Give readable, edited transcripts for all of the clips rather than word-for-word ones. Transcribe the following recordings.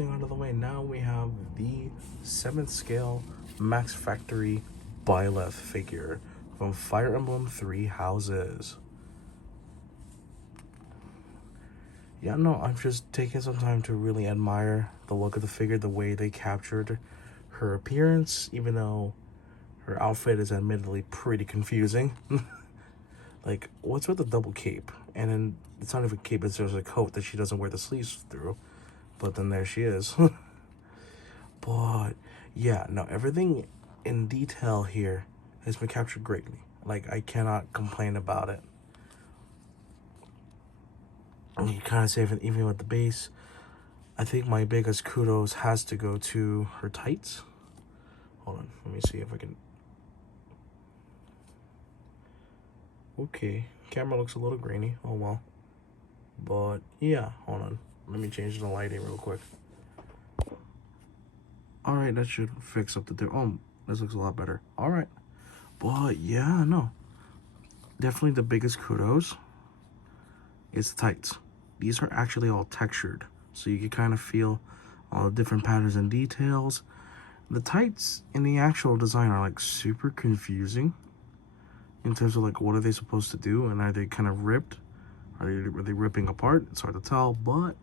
unboxing out of the way. Now we have the 7th scale MaxFactory BYLETH figure from Fire Emblem 3 Houses. Yeah, no, I'm just taking some time to really admire the look of the figure, the way they captured her appearance, even though her outfit is admittedly pretty confusing. Like, what's with the double cape? And then it's not even a cape, it's just a coat that she doesn't wear the sleeves through. But then there she is. But yeah, no, everything in detail here has been captured greatly. Like, I cannot complain about it. And you kind of say, even with the base, I think my biggest kudos has to go to her tights. Hold on, let me see if I can. Okay, camera looks a little grainy. Oh well. But yeah, hold on. Let me change the lighting real quick. Alright, that should fix up the... Oh, this looks a lot better. Alright. But yeah, no. Definitely the biggest kudos is the tights. These are actually all textured, so you can kind of feel all the different patterns and details. The tights in the actual design are like super confusing in terms of like what are they supposed to do, and are they kind of ripped? Are they ripping apart? It's hard to tell, but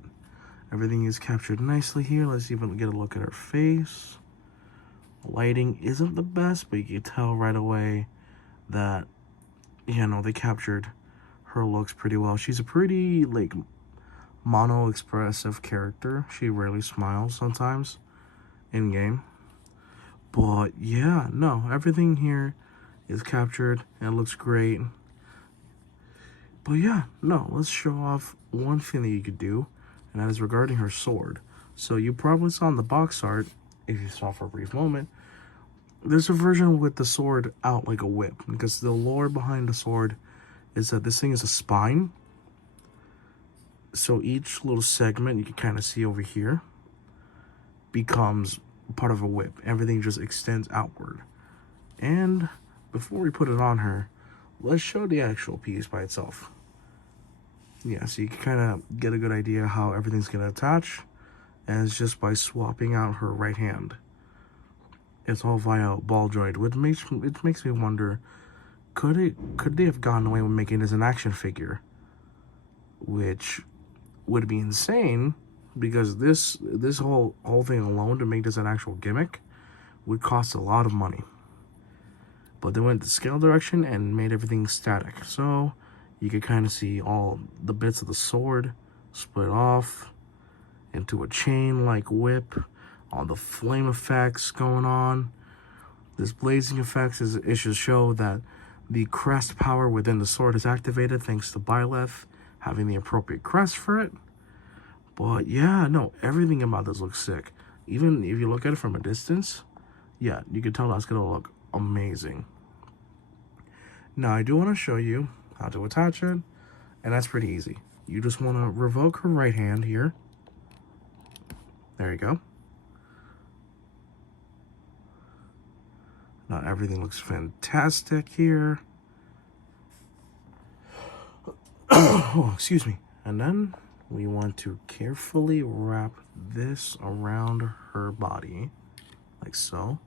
everything is captured nicely here. Let's even get a look at her face. Lighting isn't the best, but you can tell right away that, you know, they captured her looks pretty well. She's a pretty, like, mono-expressive character. She rarely smiles sometimes in-game. But, yeah, no, everything here is captured and looks great. But, yeah, no, let's show off one thing that you could do, and that is regarding her sword. So, you probably saw in the box art, if you saw for a brief moment, there's a version with the sword out like a whip, because the lore behind the sword is that this thing is a spine. So each little segment you can kind of see over here becomes part of a whip. Everything just extends outward. And before we put it on her, let's show the actual piece by itself. Yeah, so you can kind of get a good idea how everything's going to attach, and it's just by swapping out her right hand. It's all via ball joint, which makes me wonder, could they have gotten away with making this an action figure, which would be insane, because this whole thing alone to make this an actual gimmick would cost a lot of money. But they went the scale direction and made everything static, so you could kind of see all the bits of the sword split off into a chain-like whip. All the flame effects going on. This blazing effects it should show that the crest power within the sword is activated thanks to BYLETH having the appropriate crest for it. But yeah, no, everything about this looks sick. Even if you look at it from a distance, yeah, you can tell that's gonna look amazing. Now I do want to show you how to attach it, and that's pretty easy. You just want to revoke her right hand here. There you go. Now everything looks fantastic here. Oh, excuse me. And then we want to carefully wrap this around her body, like so.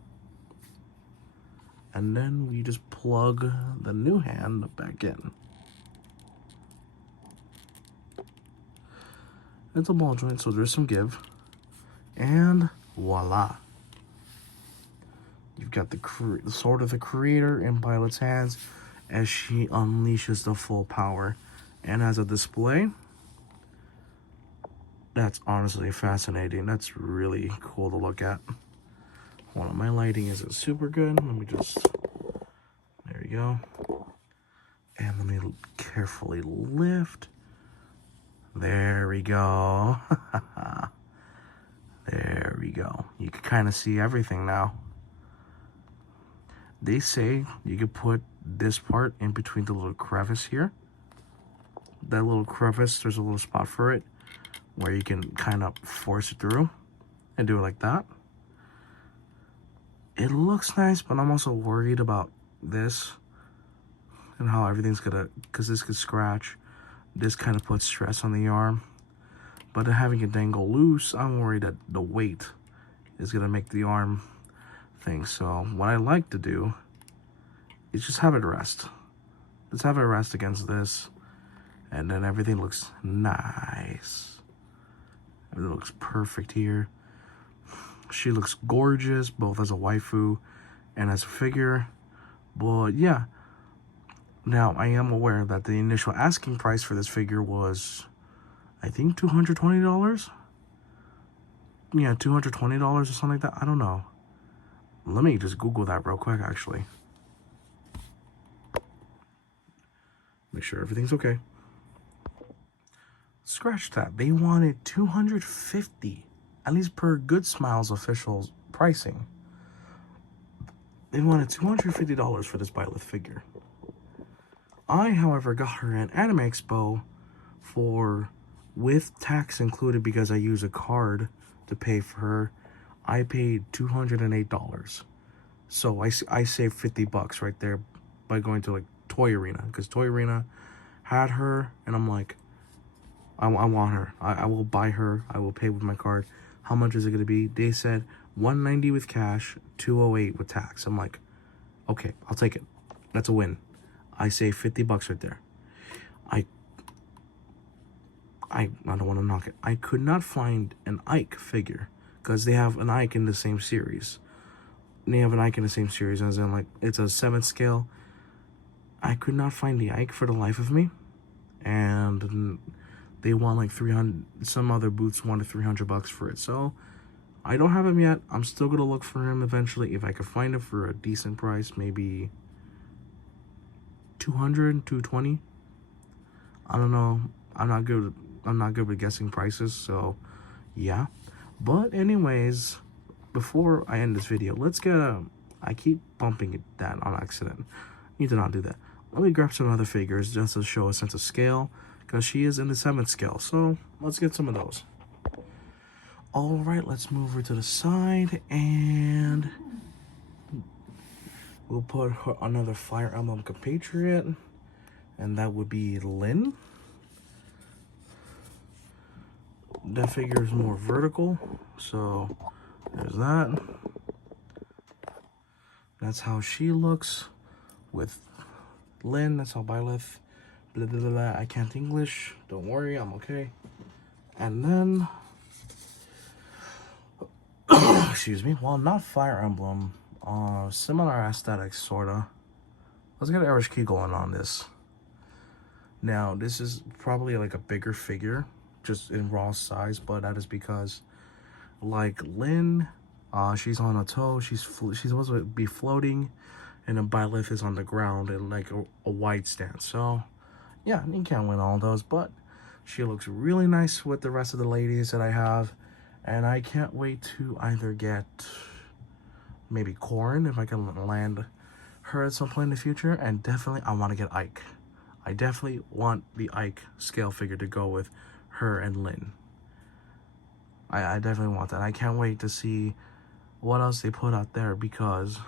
And then we just plug the new hand back in. It's a ball joint, so there's some give. And voila. You've got the sword of the creator in BYLETH's hands as she unleashes the full power. And as a display, that's honestly fascinating. That's really cool to look at. Hold on, my lighting isn't super good. Let me just, there we go. And let me carefully lift. There we go. There we go. You can kind of see everything now. They say you could put this part in between the little crevice here. That little crevice, there's a little spot for it where you can kind of force it through and do it like that. It looks nice, but I'm also worried about this and how everything's gonna, because this could scratch. This kind of puts stress on the arm. But having it dangle loose, I'm worried that the weight is gonna make the arm thing. So what I like to do is just have it rest. Let's have it rest against this, and then everything looks nice. Everything looks perfect here. She looks gorgeous, both as a waifu and as a figure. But yeah, now I am aware that the initial asking price for this figure was, I think, $220. Yeah, $220 or something like that. I don't know. Let me just Google that real quick, actually. Make sure everything's okay. Scratch that. They wanted $250, at least per Good Smiles official pricing. They wanted $250 for this BYLETH figure. I, however, got her at Anime Expo for, with tax included, because I use a card to pay for her. I paid $208. So I saved 50 bucks right there by going to like Toy Arena, because Toy Arena had her, and I'm like, I want her. I will buy her. I will pay with my card. How much is it going to be? They said $190 with cash, $208 with tax. I'm like, okay, I'll take it. That's a win. I saved 50 bucks right there. I don't want to knock it. I could not find an Ike figure, because they have an Ike in the same series. They have an Ike in the same series, as in, like, it's a 7th scale. I could not find the Ike for the life of me, and they want like 300. Some other booths wanted 300 bucks for it, so I don't have him yet. I'm still gonna look for him eventually. If I could find him for a decent price, maybe 200, 220. I don't know. I'm not good with guessing prices, so yeah. But anyways, before I end this video, let's get a, I keep bumping it down on accident. Need to not do that. Let me grab some other figures just to show a sense of scale, because she is in the 7th scale. So let's get some of those. All right, let's move her to the side, and we'll put her another Fire Emblem compatriot, and that would be Lynn. That figure is more vertical, so there's that. That's how she looks with Lynn. That's how BYLETH. Blah, blah, blah, blah. I can't English. Don't worry, I'm okay. And then, excuse me. Well, not Fire Emblem. Similar aesthetics, sorta. Let's get Erish Key going on this. Now, this is probably like a bigger figure, just in raw size, but that is because, like Lynn, she's on a toe. She's supposed to be floating, and then BYLETH is on the ground in like a wide stance. So yeah, you can't win all those, but she looks really nice with the rest of the ladies that I have, and I can't wait to either get maybe Corrin, if I can land her at some point in the future, and definitely I want to get Ike. I definitely want the Ike scale figure to go with her and Lynn. I definitely want that. I can't wait to see what else they put out there, because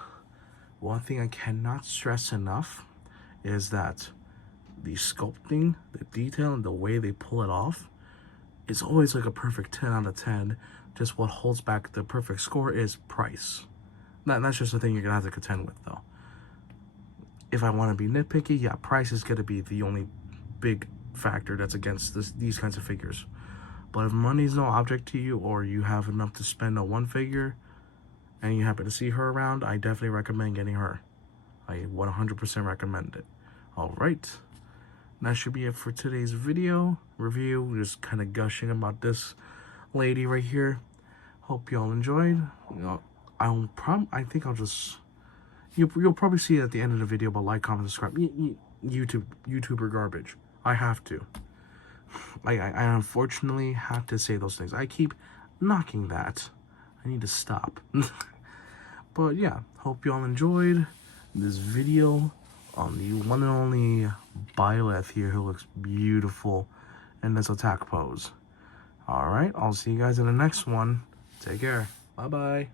one thing I cannot stress enough is that the sculpting, the detail, and the way they pull it off is always like a perfect 10 out of 10. Just what holds back the perfect score is price. That's just the thing you're gonna have to contend with, though. If I want to be nitpicky, yeah, price is gonna be the only big factor that's against these kinds of figures. But if money's no object to you, or you have enough to spend on one figure and you happen to see her around, I definitely recommend getting her. I 100% recommend it. All right, that should be it for today's video review. Just kind of gushing about this lady right here. Hope y'all enjoyed. You know, I think I'll just, you'll probably see it at the end of the video, but like, comment, subscribe. YouTuber garbage. I have to. I unfortunately have to say those things. I keep knocking that. I need to stop. But yeah, hope y'all enjoyed this video on the one and only BYLETH here, who looks beautiful in this attack pose. Alright, I'll see you guys in the next one. Take care. Bye-bye.